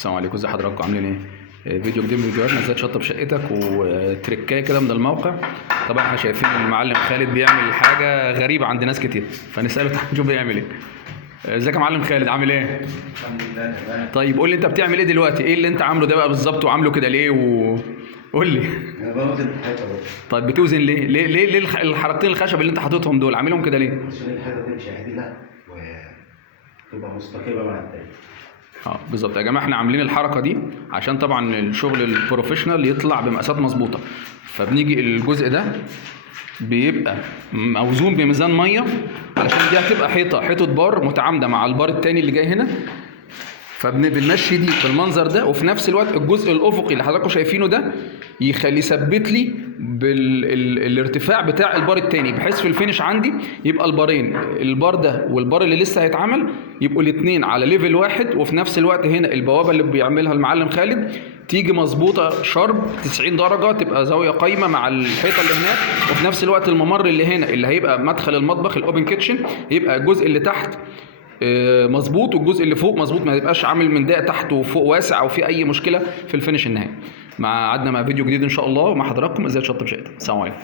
السلام عليكم، ازي حضراتكم؟ عاملين ايه؟ فيديو جديد من فيديوهاتنا ازاي تشطب شقتك وتركايه كده من الموقع. طبعا احنا شايفين المعلم خالد بيعمل حاجه غريبه عند ناس كتير، فنساله نشوف بيعمل ايه. ازيك يا معلم خالد، عامل ايه؟ الحمد لله تمام. طيب قول لي انت بتعمل ايه دلوقتي؟ ايه اللي انت عامله ده بقى بالظبط وعامله كده ليه قول لي. انا بوزن الحاجه اهو طيب بتوزن ليه الحركتين الخشب اللي انت حاططهم دول عاملهم كده ليه؟ عشان الحاجه تمشي عدله وتبقى مستقيمه مع التاني. بالظبط يا جماعه، احنا عاملين الحركه دي عشان طبعا الشغل البروفيشنال يطلع بمقاسات مظبوطه. فبنيجي الجزء ده بيبقى موزون بميزان ميه، علشان دي هتبقى حيطه بار متعامده مع البار التاني اللي جاي هنا. فبنمشي دي بالمنظر ده، وفي نفس الوقت الجزء الافقي اللي حضراتكم شايفينه ده يثبت لي بالارتفاع بتاع البار التاني، بحيث في الفينش عندي يبقى البارين، البار ده والبار اللي لسه هيتعمل، يبقوا الاثنين على ليفل واحد. وفي نفس الوقت هنا البوابه اللي بيعملها المعلم خالد تيجي مظبوطه شارب 90 درجه، تبقى زاويه قايمه مع الحيطه اللي هناك. وفي نفس الوقت الممر اللي هنا اللي هيبقى مدخل المطبخ الاوبن كيتشن، يبقى الجزء اللي تحت مظبوط والجزء اللي فوق مظبوط، ما يبقاش عامل من ده تحت وفوق واسع او في اي مشكله في الفينش النهائي. قعدنا مع فيديو جديد ان شاء الله مع حضراتكم ازاي تشطب شقتك. السلام عليكم.